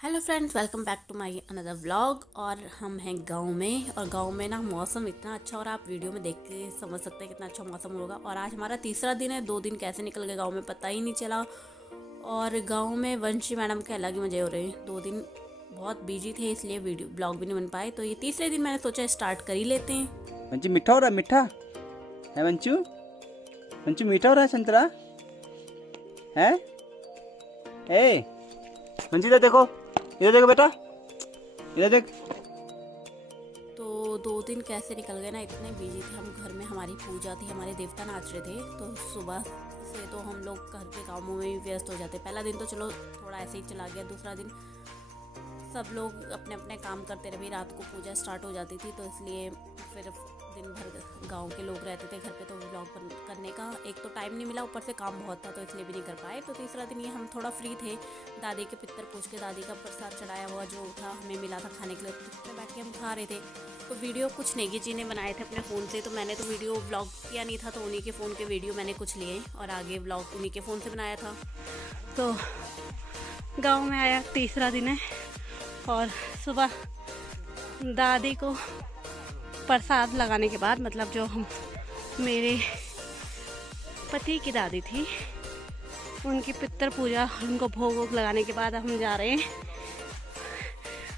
Hello friends, welcome back to my another vlog. और हम हैं गांव में, और गांव में ना मौसम इतना अच्छा, और आप वीडियो में देख के समझ सकते हैं कितना अच्छा मौसम होगा। और आज हमारा तीसरा दिन है। 2 दिन कैसे निकल गए गांव में पता ही नहीं चला। और गांव में वंशी मैडम के अलग ही मज़े हो रहे हैं। 2 दिन बहुत बिजी थे, इसलिए वीडियो ब्लॉग भी नहीं बन पाए। तो ये तीसरे दिन मैंने सोचा स्टार्ट कर ही लेते हैं। मंचू मीठा हो रहा है, मीठा है मंचू। मंचू मीठा हो रहा है संतरा है। ए मंचू इधर देखो, इधर देखो बेटा, इधर देख। तो 2 दिन कैसे निकल गए ना, इतने बिजी थे हम। घर में हमारी पूजा थी, हमारे देवता नाच रहे थे। तो सुबह से तो हम लोग घर के कामों में भी व्यस्त हो जाते। पहला दिन तो चलो थोड़ा ऐसे ही चला गया। दूसरा दिन सब लोग अपने अपने काम करते रहे। रात को पूजा स्टार्ट हो जाती थी, तो इसलिए फिर दिन भर गांव के लोग रहते थे घर पे, तो व्लॉग करने का एक तो टाइम नहीं मिला, ऊपर से काम बहुत था, तो इसलिए भी नहीं कर पाए। तो तीसरा दिन ये हम थोड़ा फ्री थे। दादी के पितर पूछ के दादी का प्रसाद चढ़ाया हुआ जो था हमें मिला था खाने के लिए, तो बैठ के हम खा रहे थे। तो वीडियो कुछ नेगी जी ने बनाए थे अपने फ़ोन से, तो मैंने तो वीडियो व्लॉग किया नहीं था, तो उन्हीं के फ़ोन के वीडियो मैंने कुछ लिए और आगे व्लॉग उन्हीं के फ़ोन से बनाया था। तो गाँव में आया, तीसरा दिन है। और सुबह दादी को प्रसाद लगाने के बाद, मतलब जो हम मेरे पति की दादी थी, उनकी पितर पूजा, उनको भोग वोग लगाने के बाद हम जा रहे हैं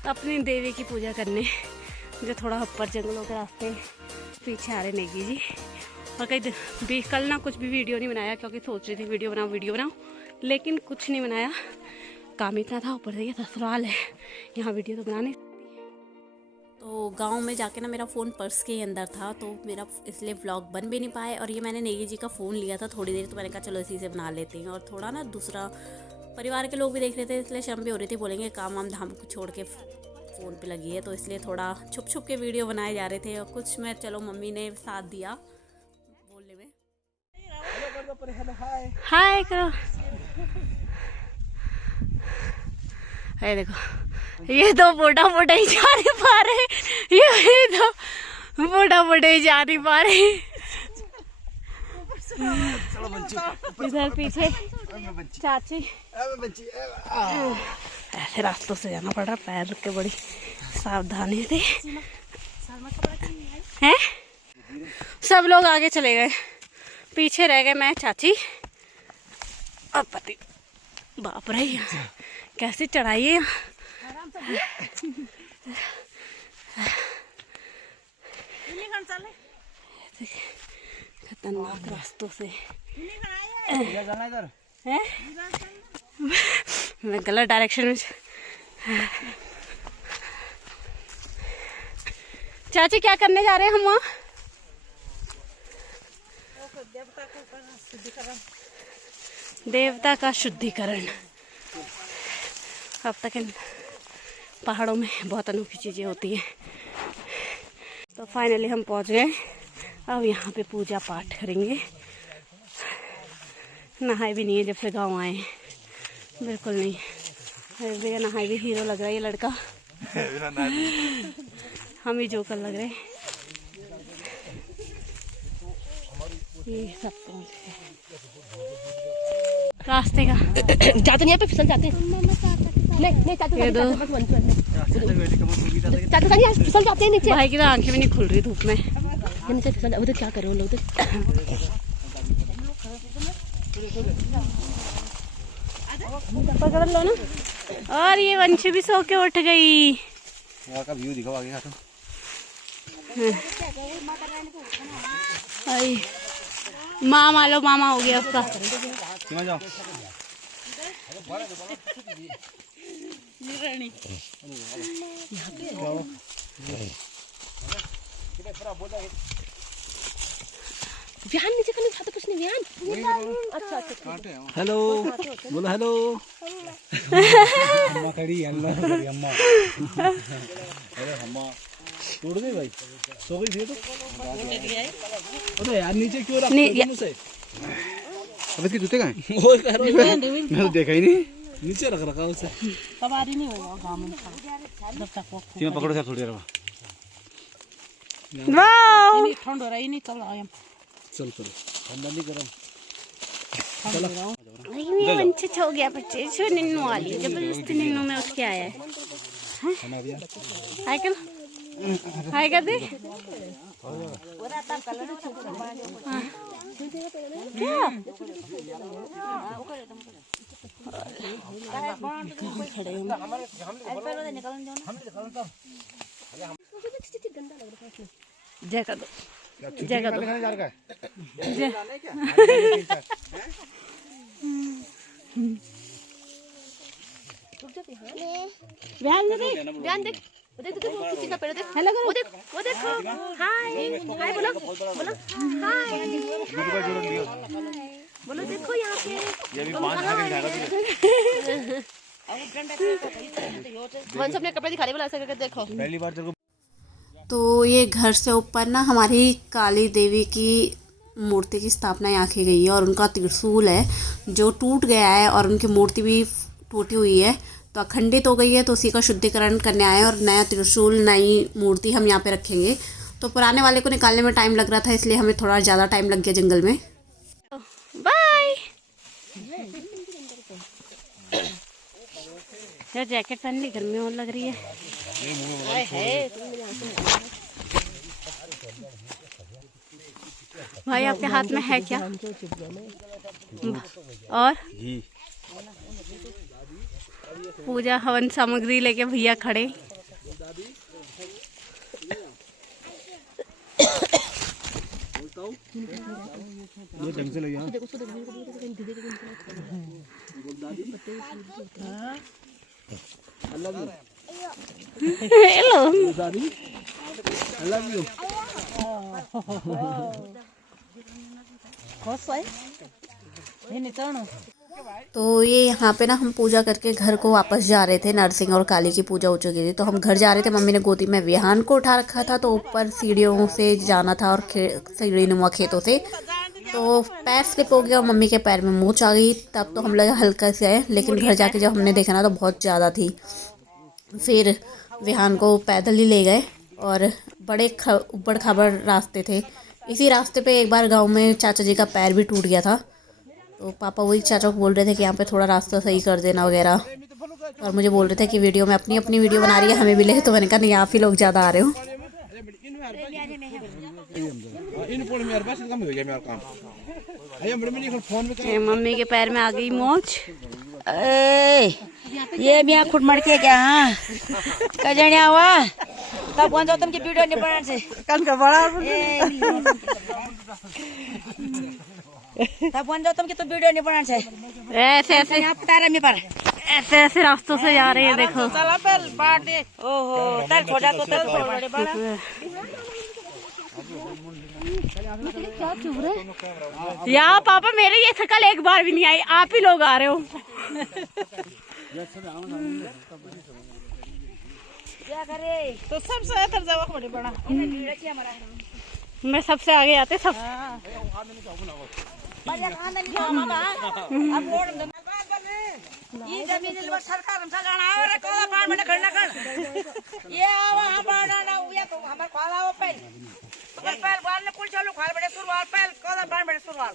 अपनी देवी की पूजा करने, जो थोड़ा ऊपर जंगलों के रास्ते पीछे आ रहे नेगी जी। और कई कल ना कुछ भी वीडियो नहीं बनाया, क्योंकि सोच रही थी वीडियो बनाऊँ, लेकिन कुछ नहीं बनाया। काम इतना था, ऊपर से ये ससुराल है, यहाँ वीडियो तो बनाने। तो गांव में जाके ना मेरा फ़ोन पर्स के अंदर था, तो मेरा इसलिए व्लॉग बन भी नहीं पाए। और ये मैंने नेगी जी का फ़ोन लिया था थोड़ी देर, तो मैंने कहा चलो इसी से बना लेते हैं। और थोड़ा ना दूसरा परिवार के लोग भी देख रहे थे, इसलिए शर्म भी हो रही थी, बोलेंगे काम वाम धाम को छोड़ के फ़ोन पे लगी है, तो इसलिए थोड़ा छुप छुप के वीडियो बनाए जा रहे थे। और कुछ में चलो मम्मी ने साथ दिया बोलने में। हाय करो। है देखो, ये तो मोटा मोटा ही जा नहीं पा रहे, ये तो मोटा मोटा ही जा नहीं पा रहे। इधर पीछे चाची, ऐसे रास्तों से जाना पड़ रहा, पैर रुक के बड़ी सावधानी से हैं। सब लोग आगे चले गए, पीछे रह गए मैं, चाची और पति। बाप रे, कैसी चढ़ाई है। खतरनाक रास्तों से है। मैं गलत डायरेक्शन में। चाची क्या करने जा रहे हैं हम वहाँ? देवता का शुद्धिकरण। अब तक इन पहाड़ों में बहुत अनोखी चीज़ें होती हैं। तो फाइनली हम पहुंच गए। अब यहाँ पे पूजा पाठ करेंगे। नहाए भी नहीं है जब से गांव आए, बिल्कुल नहीं। भैया नहाए भी, हीरो लग रहा है ये लड़का। हम ही जोकर लग रहे। ये सब पहुँच गए। रास्ते का जाते नहीं है, फिसल जाते नहीं चाचू, ये दो चाचू का नहीं फिसल जाते हैं नीचे। भाई की तो आंखें भी नहीं खुल रही धूप में। ये नीचे फिसल, उधर क्या कर रहे हो लोग? पकड़ लो ना। और ये वंशी भी सो के उठ गई। वहाँ का व्यू दिखाओ आगे का। मामा लो, मामा हो गया उसका। जाओ। व्यान नीचे करने था तो कुछ नहीं, व्यान। अच्छा अच्छा, हेलो बोलो, हेलो। अम्मा खड़ी, अम्मा खड़ी, अम्मा। अरे अम्मा तोड़ गई भाई, सो गई थी तो। अरे यार नीचे क्यों रखा है? अब इसके जूते कहाँ हैं? वो कह रहा हूँ, मैंने देखा ही नहीं, नीचे रख रखा उसे। सवारी नहीं होगा गाँव में, जब तक वो पकड़ो सर थोड़ी देर। वाह, ठंड हो रही नहीं, कब आए चल चलो, ठंडा नहीं गरम। ये वंचित हो गया बच्चे, जो निन्नू वाली जबरदस्ती निन्नू में उठ के आया है। हाय कर, हाय कर दे। क्या जय कर दो, जय कर दो, ध्यान दे, ध्यान देख, वो देख, वो किसी का पेड़ देख, हेलो करो, वो देखो, हाय, हाय बोलो, बोलो, हाय, बोलो, देखो यहाँ पे, ये भी 5 सेकंड वंश अपने कपड़े दिखा रही, बोला ऐसा करके देखो। पहली बार तेरे को तो ये घर से ऊपर ना हमारी काली देवी की मूर्ति की स्थापना यहाँ की गई है और उनका त्रिशूल है जो टूट गया है और उनकी मूर्ति भी टूटी हुई है, तो अखंडित हो गई है, तो उसी का शुद्धिकरण करने आए और नया त्रिशूल नई मूर्ति हम यहाँ पे रखेंगे। तो पुराने वाले को निकालने में टाइम लग रहा था, इसलिए हमें थोड़ा ज़्यादा टाइम लग गया जंगल में। बाय। यार जैकेट पहन ली, गर्मी और लग रही है। भाई आपके हाथ में है क्या? और पूजा हवन सामग्री लेके भैया खड़े। हेलो दादी, आई लव यू। तो ये यहाँ पे ना हम पूजा करके घर को वापस जा रहे थे। नरसिंह और काली की पूजा हो चुकी थी, तो हम घर जा रहे थे। मम्मी ने गोदी में विहान को उठा रखा था, तो ऊपर सीढ़ियों से जाना था और सीढ़ी नुमा खेतों से, तो पैर स्लिप हो गया और मम्मी के पैर में मोच आ गई। तब तो हम लगे हल्का से आए, लेकिन घर जाके जब हमने देखा ना तो बहुत ज़्यादा थी। फिर विहान को पैदल ही ले गए और बड़े ऊबड़ खाबड़ रास्ते थे। इसी रास्ते पे एक बार गांव में चाचा जी का पैर भी टूट गया था, तो पापा वही चाचा को बोल रहे थे कि यहाँ पे थोड़ा रास्ता सही कर देना वगैरह, और मुझे बोल रहे थे कि वीडियो में अपनी वीडियो बना रही है, हमें भी ले। तो मैंने कहा नहीं, आप ही लोग ज़्यादा आ रहे हो। मम्मी के पैर में आ गई मोच। ये मियाँ खुद मर के क्या? हाँ कजनिया हुआ तब कौन सा तुमकी वीडियो नहीं बना से कल का बड़ा तब कौन सा तुमकी तो वीडियो नहीं बना से ऐसे ऐसे यहाँ तारा में पर ऐसे ऐसे रास्तों से जा रहे हैं, देखो। चला पहल बाढ़ दे। ओहो तर छोड़ा तो तर छोड़ बड़े बड़ा यहाँ पापा मेरे ये शकल एक बार भी नहीं आई, आप ही लोग आ रहे हो। क्या करे तो सबसे तर जावा बड़े बड़ा मैं सबसे आगे आते सब। ये जमीन सरकार हमसे जाना है और कोला पार में खड़ना कर ये आवा हम बाड़ा ना हुआ तो हमार खाला हो पे तो पहल बार ने कुल चालू खाल बड़े शुरुआत पहल कोला पार में शुरुआत।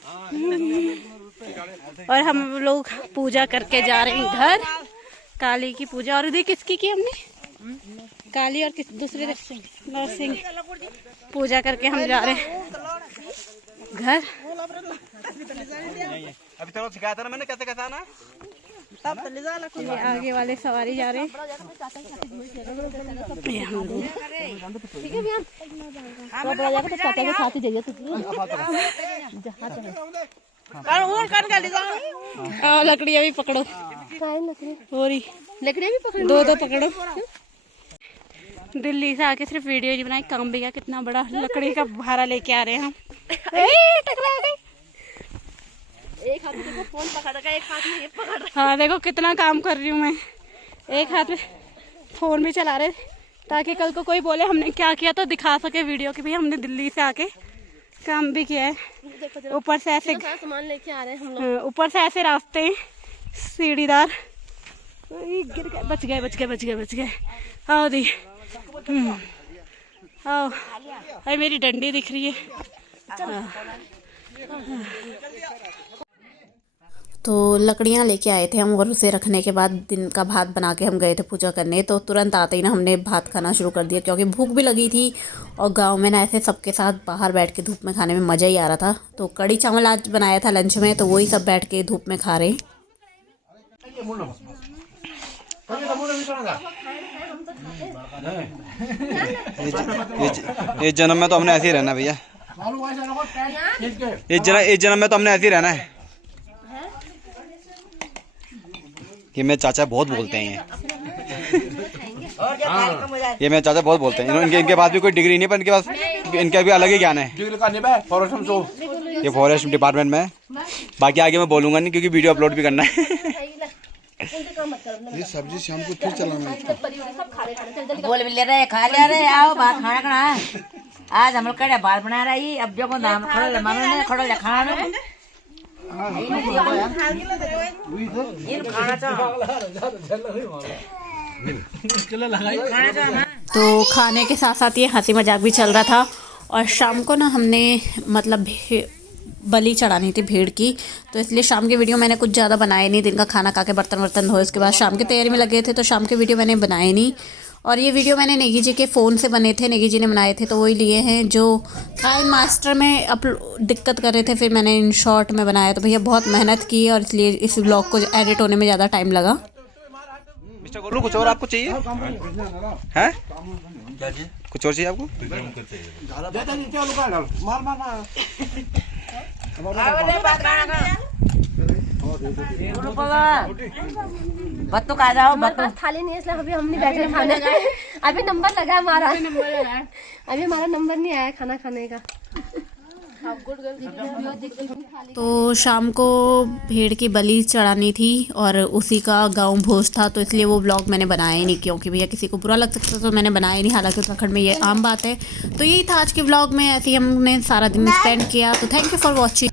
और हम लोग पूजा करके जा रहे हैं घर, काली की पूजा। और देख किसकी की हमने, काली और किस दूसरे नरसिंह पूजा करके हम जा रहे हैं घर। अभी तो सिखाया था ना मैंने कैसे कैसा ना, तब तो ले जा ला ये आगे वाले सवारी जा रहे हैं। ये हम लोग ठीक है भैया हम बड़ा जाकर तो चाचा के साथ ही जाइए कर और कर के ले जाओ। लकड़ियाँ भी पकड़ो, लकड़ी लकड़ी भी पकड़ो, दो पकड़ो। दिल्ली से आके सिर्फ वीडियो नहीं बनाई, काम भी किया। कितना बड़ा लकड़ी का भारा लेके आ रहे हैं हम। टकरा गई। एक हाथ में फोन पकड़ रखा है, एक हाथ में ये पकड़ रखा हाँ देखो कितना काम कर रही हूँ मैं, एक हाथ में फोन भी चला रहे, ताकि कल को कोई बोले हमने क्या किया तो दिखा सके वीडियो की भी हमने दिल्ली से आके काम भी किया है। ऊपर से ऐसे सामान लेके आ रहे हैं हम लोग, ऊपर से ऐसे रास्ते सीढ़ीदार। गिर गए, बच गए बच गए बच गए बच गए। आओ दी, आओ। अरे मेरी डंडी दिख रही है। तो लकड़ियाँ लेके आए थे हम और उसे रखने के बाद दिन का भात बना के हम गए थे पूजा करने। तो तुरंत आते ही ना हमने भात खाना शुरू कर दिया क्योंकि भूख भी लगी थी और गांव में ना ऐसे सबके साथ बाहर बैठ के धूप में खाने में मज़ा ही आ रहा था। तो कड़ी चावल आज बनाया था लंच में, तो वही सब बैठ के धूप में खा रहे। इस जन्म में तो हमने ऐसे ही रहना भैया, इस जन्म में तो हमने ऐसे ही रहना है कि मेरे चाचा बहुत बोलते हैं ये मेरे चाचा बहुत बोलते हैं। इनके पास भी कोई डिग्री नहीं, पर इनके पास इनका भी अलग ही ज्ञान है। ये फॉरेस्ट डिपार्टमेंट में है। बाकी आगे मैं बोलूंगा नहीं क्योंकि वीडियो अपलोड भी करना है। ये सब्जी शाम को फिर चलाना है। बोल भी ले रहे, खा ले रहे, आओ बात खाना खाना है। आज हम लोग कड़े बाल बना रही, अब जो को नाम खड़ो मानो खड़ो जा खाना में तो खाने के साथ साथ ये हंसी मजाक भी चल रहा था। और शाम को ना हमने मतलब बलि चढ़ानी थी भेड़ की, तो इसलिए शाम की वीडियो मैंने कुछ ज़्यादा बनाए नहीं। दिन का खाना खा के बर्तन वर्तन धोए, उसके बाद शाम की तैयारी में लगे थे, तो शाम के वीडियो मैंने बनाए नहीं। और ये वीडियो मैंने नेगी जी के फ़ोन से बने थे, नेगी जी ने बनाए थे, तो वही लिए हैं जो काइन मास्टर में दिक्कत कर रहे थे, फिर मैंने इन शॉर्ट में बनाया। तो भैया बहुत मेहनत की और इसलिए इस ब्लॉग को एडिट होने में ज़्यादा टाइम लगा। मिस्टर गोलू कुछ और आपको चाहिए है? कुछ और चाहिए आपको? बत्तू खा जाओ, बस थाली नहीं है इसलिए अभी हम नहीं बैठे खाने। अभी नंबर लगा हमारा, अभी हमारा नंबर नहीं आया खाना खाने का। तो शाम को भेड़ की बलि चढ़ानी थी और उसी का गांव भोज था, तो इसलिए वो व्लॉग मैंने बनाया ही नहीं क्योंकि भैया किसी को बुरा लग सकता तो मैंने बनाया ही नहीं। हालांकि उत्तराखंड में ये आम बात है। तो यही था आज के व्लॉग में, ऐसे ही हमने सारा दिन स्पेंड किया। तो थैंक यू फॉर वॉचिंग।